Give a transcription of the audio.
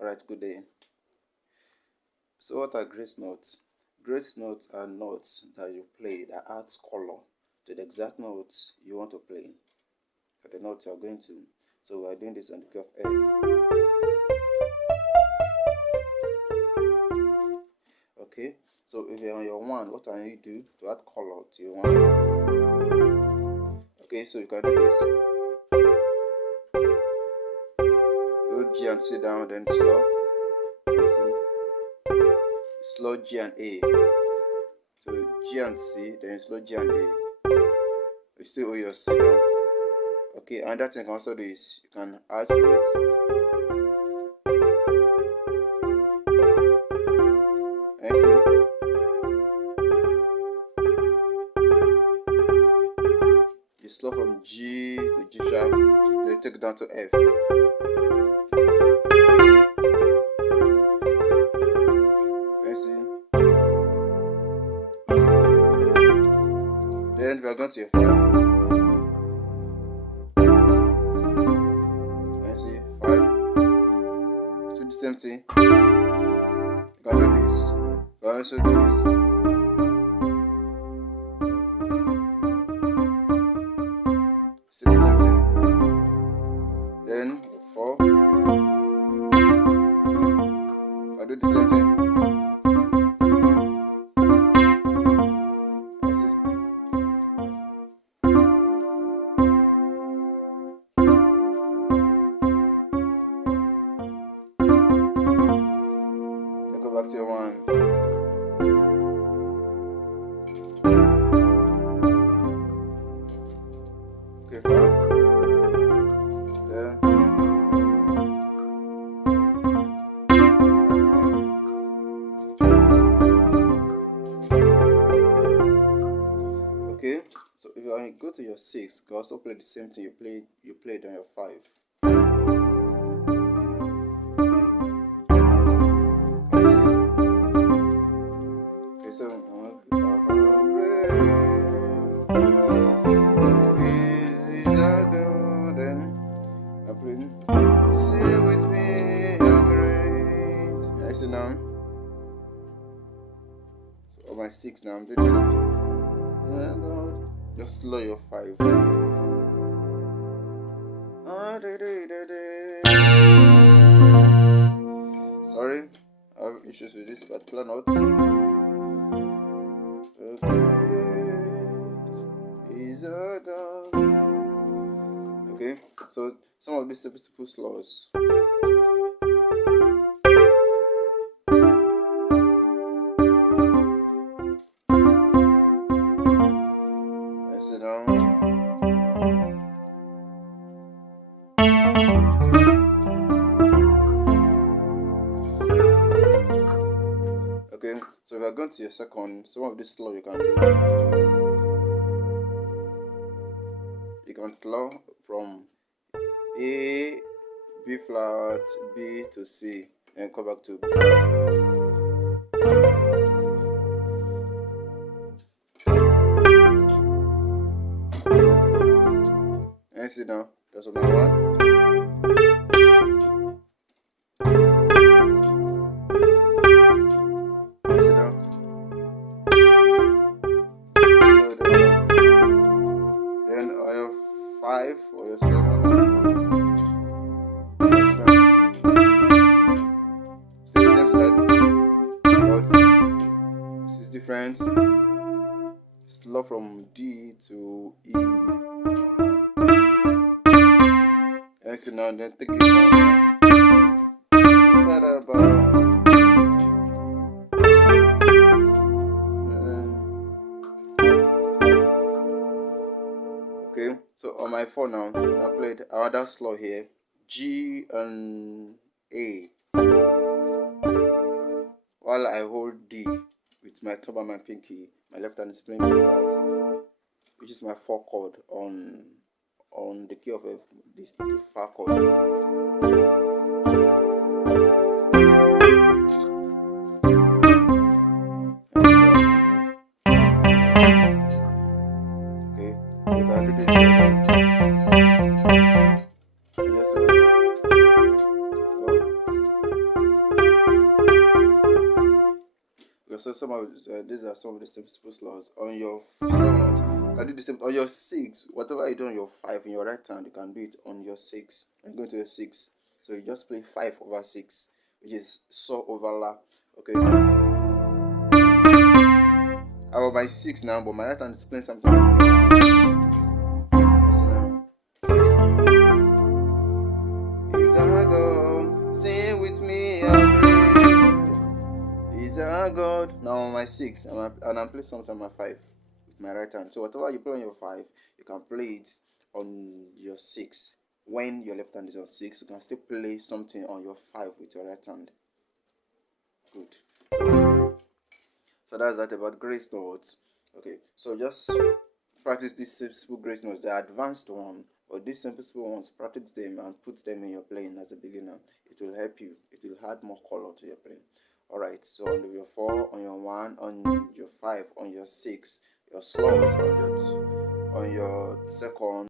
Alright, good day. So what are grace notes? Grace notes are notes that you play that adds color to the exact notes you want to play, for the notes you are going to. So we are doing this on the key of F. Okay, so if you're on your one, what can you do to add color to your one? Okay, so you can do this. Go G and C down, then slow. Listen. Slow G and A. So G and C, then slow G and A. You still hold your C down. Okay, another thing you can also do is you can add to it. And see, you slow from G to G sharp, then take it down to F. And see, then we are going to your 5. And see, 5. Do the same thing. You can do this. You can also do this. Still the same thing. Then 4. I do the same thing. I see. Then go back to your 1. Okay, 5. Yeah. Okay, so if you go to your 6, you can also play the same thing you played on your 5. Okay, so I'm playing. Stay with me, you're great. I see now. So on my 6 now, I'm doing the same thing. Just slow your 5. Sorry, I have issues with this particular note. Is a God. Okay, so some of these simple slurs. Sit down. Okay, so if we are going to your second, some of this slow you can do. You can slow from A, B flat, B to C, and come back to B flat. And sit down. That's what I want. And sit down. So then I have 5 or your 7. Still the same slide, but it's different. Slow from D to E. And so now then take it down. Okay, so on my 4 now, I played another slow here, G and A, while I hold D with my thumb and my pinky. My left hand is playing B flat, which is my 4 chord on the key of F, this the Fa chord. Okay, so you can do this. Just so. Oh. so some of these are some of the simple slurs. On your 7th, you can do the same. On your 6th, whatever you do on your 5 in your right hand, you can do it on your 6. I'm going to your 6, so you just play 5 over 6, which is saw over la. Okay. I'm on my 6 now, but my right hand is playing something different. Is our God, sing with me, Is our God. Now on my 6, and I'm playing something on my 5 with my right hand. So whatever you play on your 5, you can play it on your 6. When your left hand is on 6, you can still play something on your 5 with your right hand. Good. So that's that about grace notes. Okay, so just practice these simple grace notes, the advanced one, or these simple ones. Practice them and put them in your playing as a beginner. It will help you. It will add more color to your playing. Alright, so on your 4, on your 1, on your 5, on your 6, your slows, on your 2, on your second.